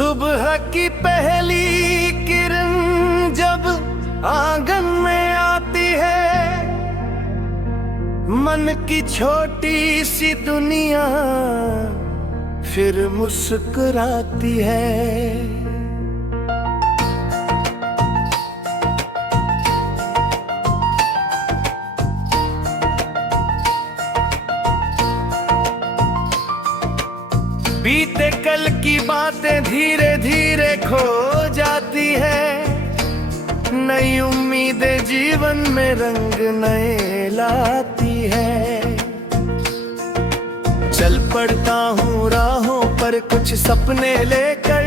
सुबह की पहली किरण जब आंगन में आती है, मन की छोटी सी दुनिया फिर मुस्कुराती है। बीते कल की बातें धीरे धीरे खो जाती है, नई उम्मीदें जीवन में रंग नए लाती है। चल पड़ता हूँ राहों पर कुछ सपने लेकर,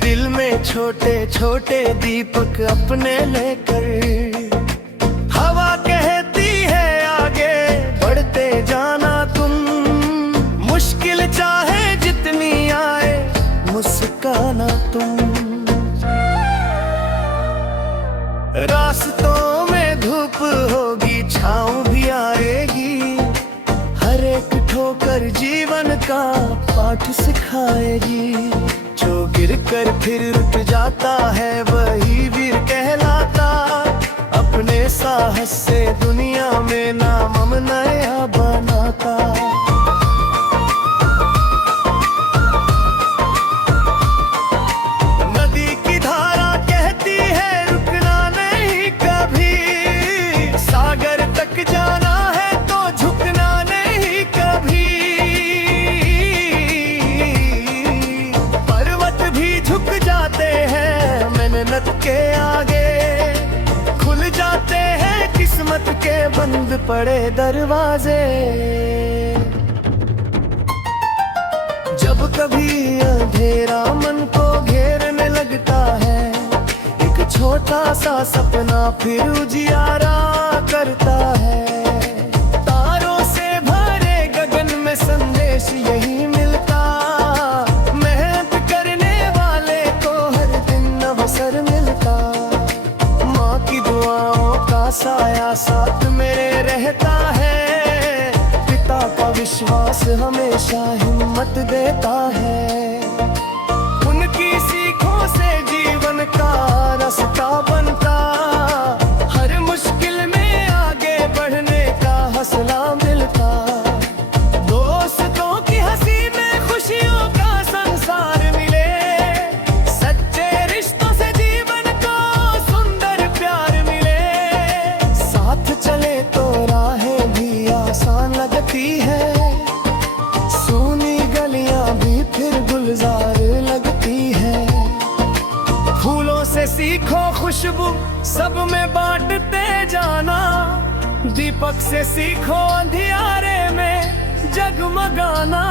दिल में छोटे छोटे दीपक अपने लेकर। हवा कहती है आगे बढ़ते जाना तुम, मुश्किल चाहे जितनी आए मुस्काना तुम। रास्तों में धूप होगी छाँव भी आएगी, हर एक ठोकर जीवन का पाठ सिखाएगी। जो गिर कर फिर रुक जाता है वही वीर कहलाता, अपने साहस से दुनिया में नाम नया बनाता। के आगे खुल जाते हैं किस्मत के बंद पड़े दरवाजे। जब कभी अंधेरा मन को घेरने लगता है, एक छोटा सा सपना फिर उजियारा करता है। तारों से भरे गगन में संदेश यही मिलता, मेहनत करने वाले को हर दिन अवसर मिलता। माँ की दुआओं का साया साथ मेरे रहता है, पिता का विश्वास हमेशा हिम्मत देता है। उनकी सीखों से जीवन का रास्ता बनता, हर मुश्किल में आगे बढ़ने का हौसला मिलता। दोस्तों की हंसी में खुशियों का संसार मिले, सच्चे रिश्तों से जीवन को सुंदर प्यार मिले। साथ चले तो राहें भी आसान लगती है, सूनी गलियां भी फिर गुलजार लगती है। फूलों से सीखो खुशबू सब में बांटते जाना, दीपक से सीखो अंधियारे में जगमगाना।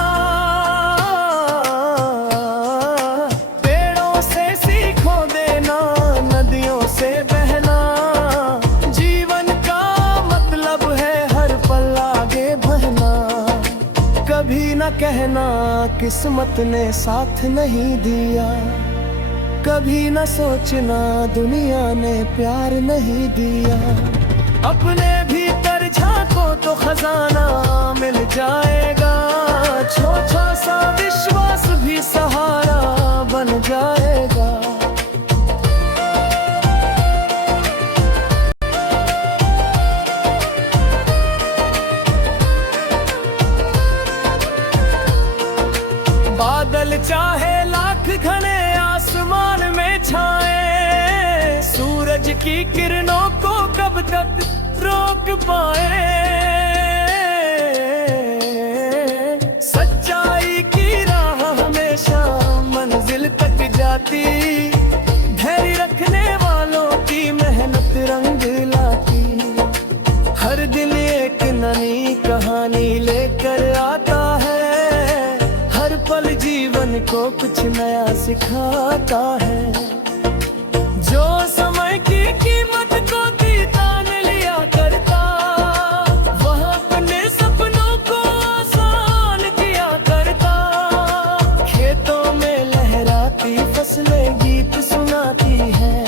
पेड़ों से सीखो देना, नदियों से बहना, जीवन का मतलब है हर पल आगे बढ़ना। कभी न कहना किस्मत ने साथ नहीं दिया, कभी न सोचना दुनिया ने प्यार नहीं दिया। अपने भीतर झांको तो खजाना मिल जाएगा, छोटा सा विश्वास भी सहारा बन जाएगा। बादल चाहे लाख घने आसमान में छाए, सूरज की किरणों को कब तक रोक पाए। सच्चाई की राह हमेशा मंजिल तक जाती, धैर्य रखने वालों की मेहनत रंग लाती। हर दिन एक नई कहानी लेकर आता है, हर पल जीवन को कुछ नया सिखाता है। जो समय की कीमत को जीता न लिया करता, वह अपने सपनों को आसान किया करता। खेतों में लहराती फसलें गीत सुनाती हैं,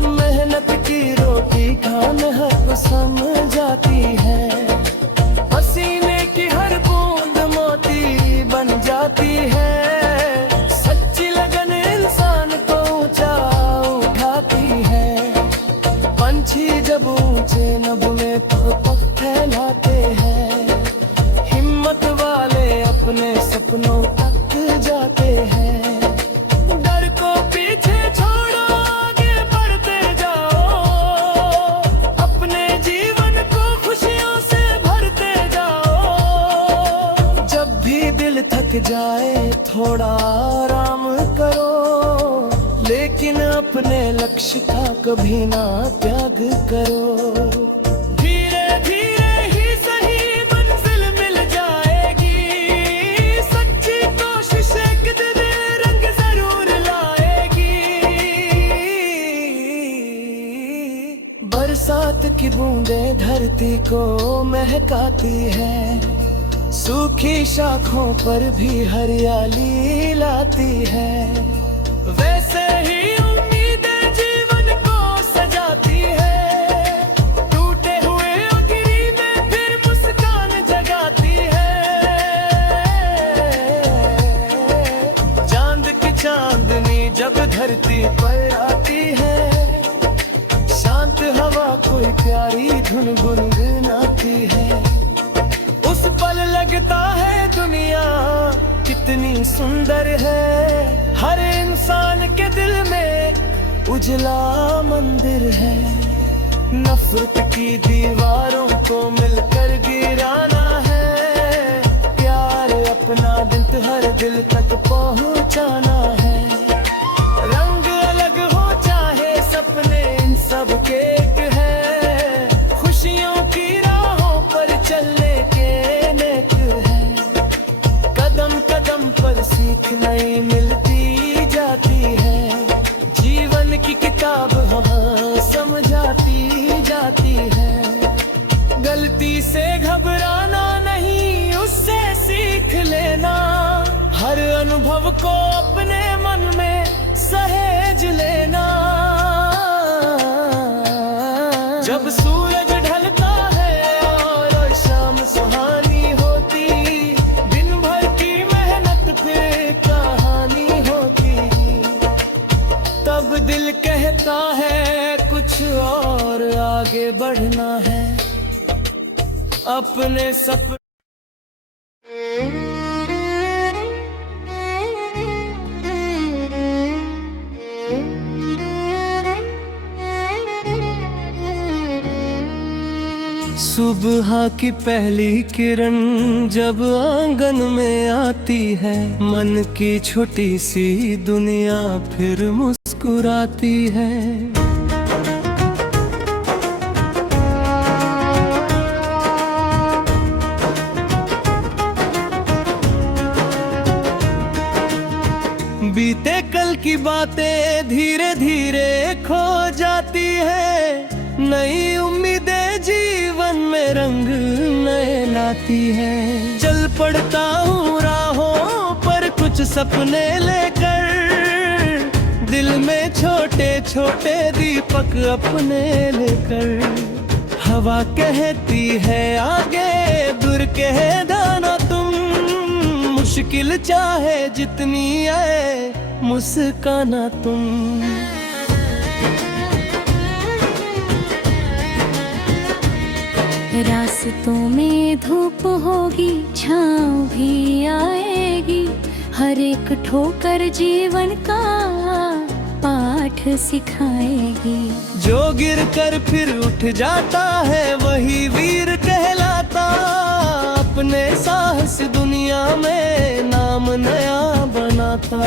मेहनत की रोटी खाने हर को समझाती है। पसीने की हर बूंद मोती बन जाती है, थक जाए थोड़ा आराम करो, लेकिन अपने लक्ष्य का कभी ना त्याग करो। धीरे धीरे ही सही मंजिल मिल जाएगी, सच्ची कोशिश एक दिन रंग जरूर लाएगी। बरसात की बूंदें धरती को महकाती है, सूखी शाखों पर भी हरियाली लाती है। वैसे ही उम्मीदें जीवन को सजाती है, टूटे हुए गिरी में फिर मुस्कान जगाती है। चांद की चांदनी जब धरती पर आती है, शांत हवा कोई प्यारी धुन गुनगुनाती है। उस पल लगता है दुनिया कितनी सुंदर है, हर इंसान के दिल में उजला मंदिर है। नफरत की दीवारों को मिलकर गिराना है, प्यार अपना दिल हर दिल तक पहुंचाना है। रंग अलग हो चाहे सपने इन सब के एक है, खुशियों की राहों पर चलने के नेक है। कदम कदम पर सीख नई मिलती जाती है, जीवन की किताब हाँ समझाती जाती है। गलती से घबराना नहीं, उससे सीख लेना, हर अनुभव को अपने मन में सहेज लेना। जब सूरज ढलता है और शाम सुहानी होती, दिन भर की मेहनत फिर कहानी होती, तब दिल कहता है कुछ और आगे बढ़ना है, अपने सपने। सुबह की पहली किरण जब आंगन में आती है, मन की छोटी सी दुनिया फिर मुस्कुराती है। बीते कल की बातें धीरे धीरे खो जाती है, नई उम्मीदें जीवन में रंग नए लाती है। चल पड़ता हूँ राहों पर कुछ सपने लेकर, दिल में छोटे छोटे दीपक अपने लेकर। हवा कहती है आगे दूर कह दाना तुम, मुश्किल चाहे जितनी आए मुस्काना तुम। रास्तों में धूप होगी छाँव भी आएगी, हर एक ठोकर जीवन का पाठ सिखाएगी। जो गिर कर फिर उठ जाता है वही वीर कहलाता, अपने साहस दुनिया में नाम नया बनाता।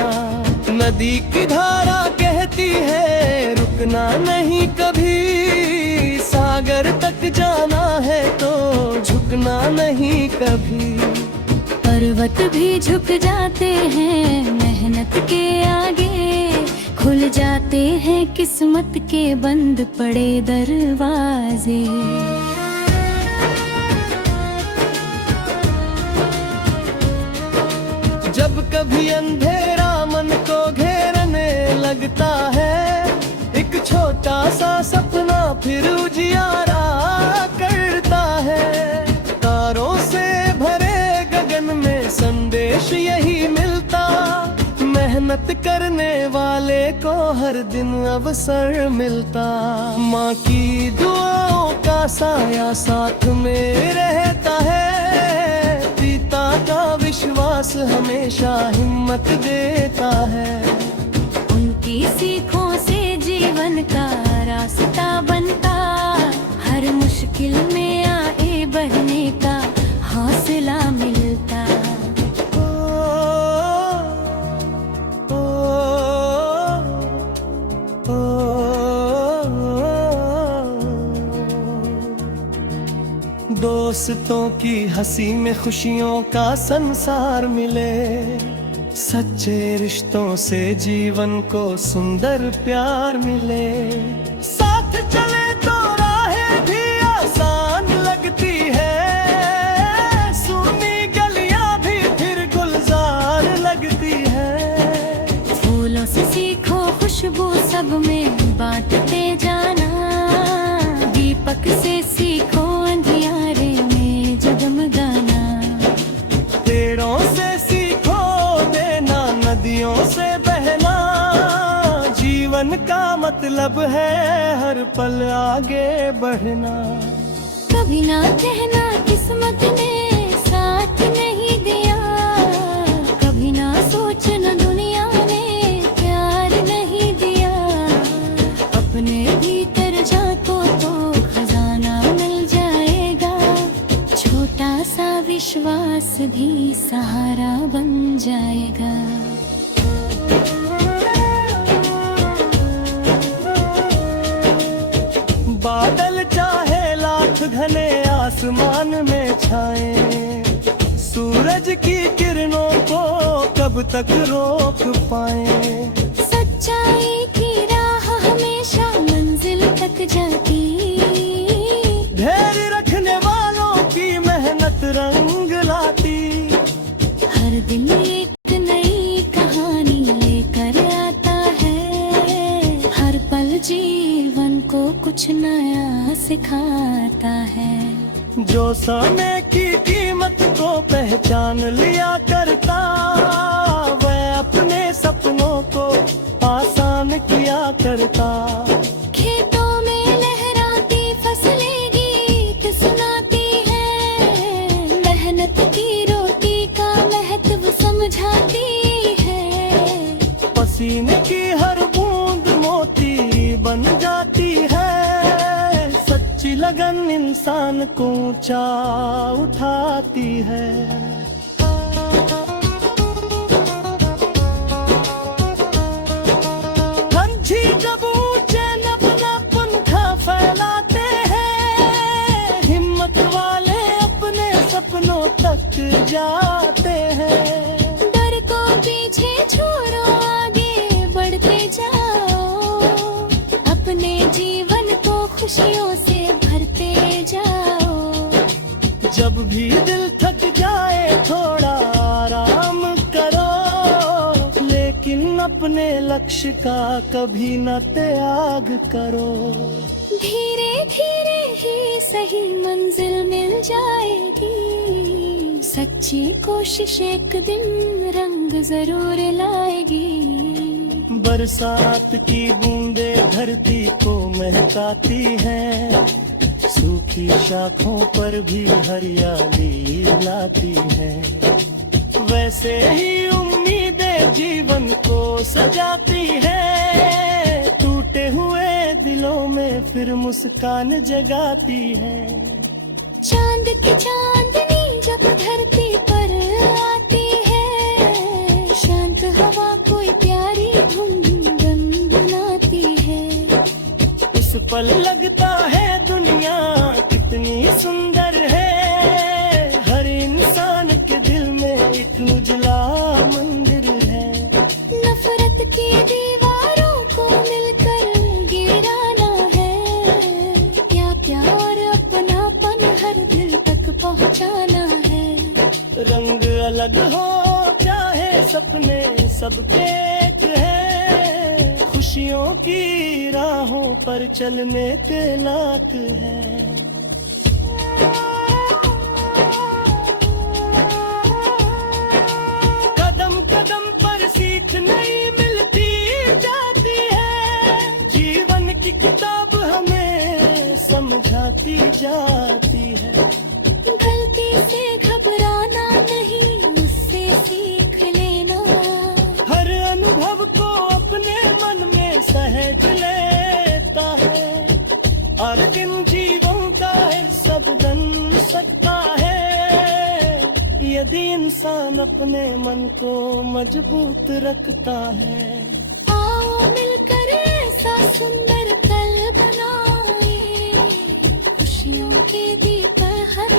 नदी की धारा कहती है रुकना नहीं कभी, सागर तक जाना है तो झुकना नहीं कभी। पर्वत भी झुक जाते हैं मेहनत के आगे, खुल जाते हैं किस्मत के बंद पड़े दरवाजे। जब कभी अंधेरा मन को घेरने लगता है, एक छोटा सा सपना फिर उजियारा करता है। तारों से भरे गगन में संदेश यही मिलता, मेहनत करने वाले को हर दिन अवसर मिलता। माँ की दुआओं का साया साथ में रहता है, पिता का विश्वास हमेशा हिम्मत देता है। उनकी सीखों से जीवन का रास्ता बनता, हर मुश्किल में आए बढ़ने का हौसला मिलता। रिश्तों की हंसी में खुशियों का संसार मिले। सच्चे रिश्तों से जीवन को सुंदर प्यार मिले। साथ चले तो राहें भी आसान लगती है, सूनी गलियां भी फिर गुलजार लगती है। फूलों से सीखो खुशबू सब में बांटते जाना, दीपक से सीखो अंधियारे में जगमगाना। पेड़ों से सीखो देना, नदियों से बहना, जीवन का मतलब है हर पल आगे बढ़ना। कभी ना कहना किस्मत ने साथ नहीं दिया, कभी ना सोचना दुनिया ने प्यार नहीं दिया। अपने भीतर झांको तो खजाना मिल जाएगा, छोटा सा विश्वास भी सहारा बन जाएगा। बादल चाहे लाख घने आसमान में छाए, सूरज की किरणों को कब तक रोक पाए। सच्चाई की राह हमेशा मंजिल तक जाती, धैर्य रखने वालों की मेहनत रंग लाती। हर दिन एक नई कहानी लेकर आता है, हर पल जीवन को कुछ नया सिखाता है। जो समय की कीमत को पहचान लिया करता, वह अपने सपनों को आसान किया करता। खेतों में लहराती फसलें गीत सुनाती है, मेहनत की रोटी का महत्व समझाती है। पसीने की हर बूंद मोती बन जाती है, सच्ची लगन इंसान को ऊंचा उठाती है। पंछी जब ऊंचे अपना पंखा फैलाते हैं, हिम्मत वाले अपने सपनों तक जाते हैं। डर को पीछे छोड़ो आगे बढ़ते जाओ, अपने जीवन को खुशियों से भरते जाओ। जब भी दिल थक जाए थोड़ा आराम करो, लेकिन अपने लक्ष्य का कभी न त्याग करो। धीरे धीरे ही सही मंजिल मिल जाएगी, सच्ची कोशिश एक दिन रंग जरूर लाएगी। बरसात की बूंदें धरती को महकाती हैं, सूखी शाखों पर भी हरियाली लाती हैं। वैसे ही उम्मीदें जीवन को सजाती है, टूटे हुए दिलों में फिर मुस्कान जगाती है। चांद की चांदनी जब धरती पर आती है, शांत हवा कोई प्यारी धुन गुनगुनाती है। उस पल लगता है दुनिया कितनी सुंदर है, हर इंसान के दिल में एक उजला मंदिर है। नफरत की दीवारों को मिलकर गिराना है, क्या प्यार अपनापन हर दिल तक पहुंचाना है। रंग अलग हो चाहे सपने सबके एक है, खुशियों की राहों पर चलने के लायक है। कदम कदम पर सीख नहीं मिलती जाती है, जीवन की किताब हमें समझाती जाती है। गलती से घबराना नहीं, उससे सीख लेना। हर अनुभव को अपने मन में सहज लेता है, हर दिन जीवन का हिस्सा बन सकता है, यदि इंसान अपने मन को मजबूत रखता है। आओ मिलकर ऐसा सुंदर कल बनाए, खुशियों के दीप हर